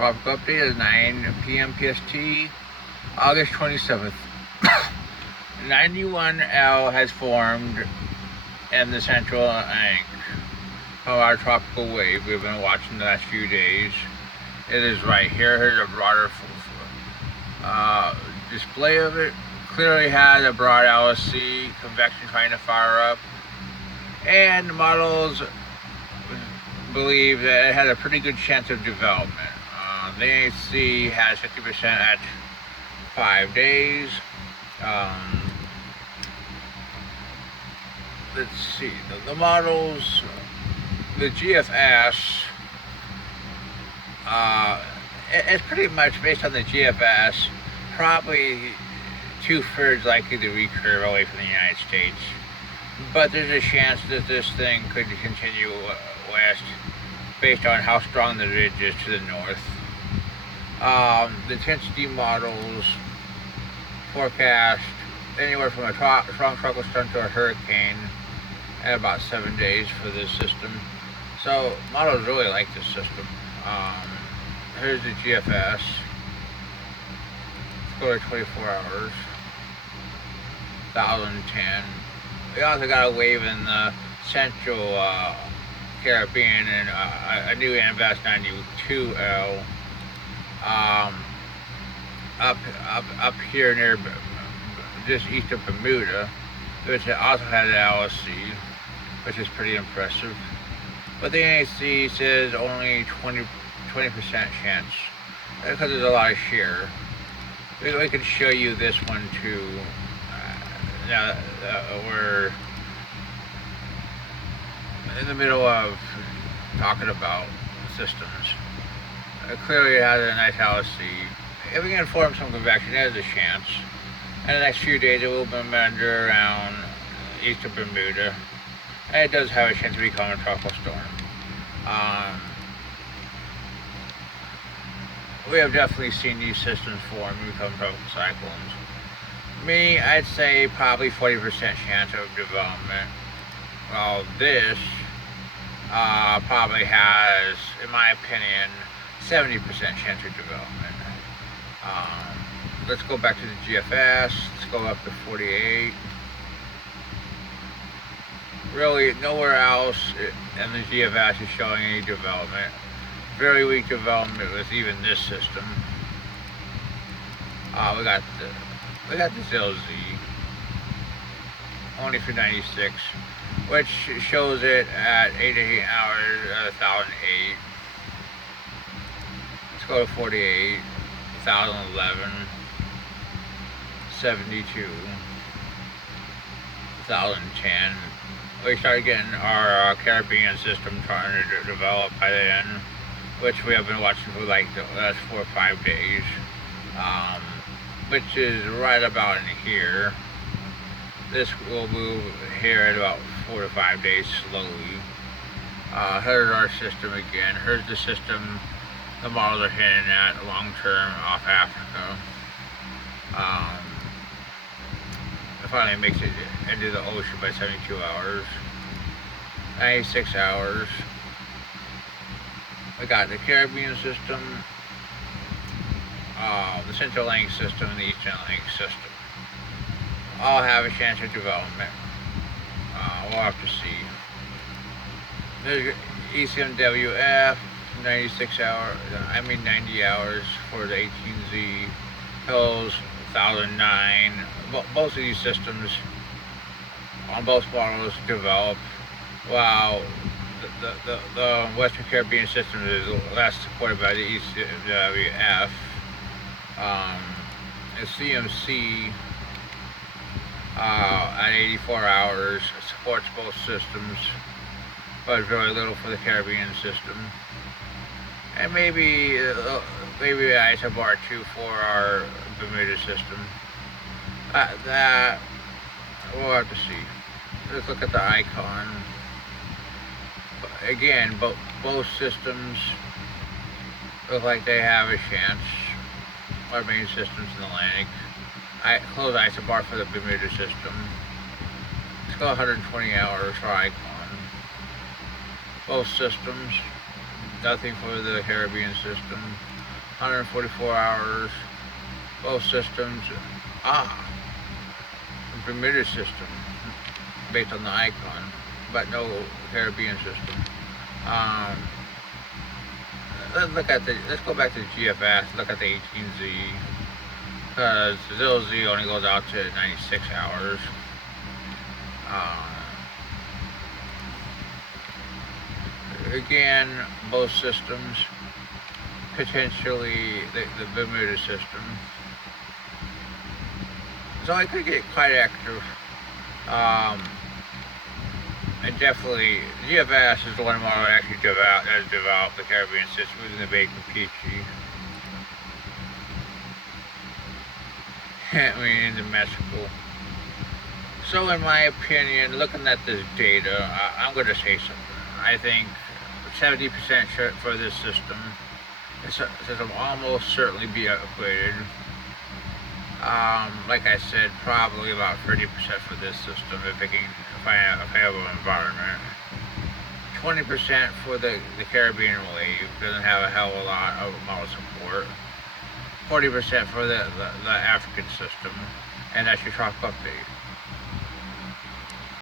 Tropical update is 9 p.m. PST, August 27th. 91L has formed in the central angle of our tropical wave we've been watching the last few days. It is right here. Here's a broader display of it. Clearly has a broad LSC, convection trying to fire up, and the models believe that it has a pretty good chance of development. The NHC has 50% at 5 days. Let's see, the models, the GFS, it's pretty much based on the GFS, probably 2/3 likely to recurve away from the United States. But there's a chance that this thing could continue west based on how strong the ridge is to the north. The intensity models forecast anywhere from a strong tropical storm to a hurricane in about 7 days for this system. So models really like this system. Here's the GFS. Let's go to 24 hours. 1010. We also got a wave in the central Caribbean and a new Anvas 92L up here near just east of Bermuda, which also has an LSC, which is pretty impressive. But the NHC says only 20% chance because there's a lot of shear. We could show you this one too. Now we're in the middle of talking about systems. Clearly it has a nice LSC. If we can form some convection, there's a chance. In the next few days it will meander around east of Bermuda. And it does have a chance to become a tropical storm. We have definitely seen these systems form and become tropical cyclones. Me, I'd say probably 40% chance of development. Well, this probably has, in my opinion, 70% chance of development. Let's go back to the GFS. Let's go up to 48. Really, nowhere else in the GFS is showing any development. Very weak development with even this system. We got the ZLZ, only for 96, which shows it at 88 hours at 1008. Let's go to 48, 1011, 72, 1010. We started getting our Caribbean system trying to develop by then, which we have been watching for like the last 4 or 5 days, which is right about in here. This will move here in about 4 to 5 days slowly. Here's our system again. Here's the system the models are hinting at long term off Africa. It finally makes it into the ocean by 72 hours. 96 hours. We got the Caribbean system, the Central Atlantic system, and the Eastern Atlantic system. All have a chance of development. We'll have to see. There's ECMWF, 90 hours for the 18Z. Hills, 1009. Both of these systems on both models develop, while the Western Caribbean system is less supported by the ECMWF. The CMC at 84 hours supports both systems, but very little for the Caribbean system. And maybe Isobar 2 for our Bermuda system. That we'll have to see. Let's look at the icon. Again, both systems look like they have a chance. Our main systems in the Atlantic. Close Isobar for the Bermuda system. Let's go 120 hours for icon. Both systems. Nothing for the Caribbean system. 144 hours. Both systems. Bermuda system, based on the icon, but no Caribbean system. Um, let's go back to the GFS. Look at the 18Z, because the ZZ only goes out to 96 hours. Again, both systems, potentially the Bermuda system. So I could get quite active. And definitely, GFS is the one more actually has developed the Caribbean system in the Bay Campeche. I mean, into Mexico. So, in my opinion, looking at this data, I'm going to say something. I think 70% for this system. This system almost certainly be upgraded. Like I said, probably about 30% for this system if it can find a favorable environment. 20% for the Caribbean wave, doesn't have a hell of a lot of model support. 40% for the African system, and that's your top update.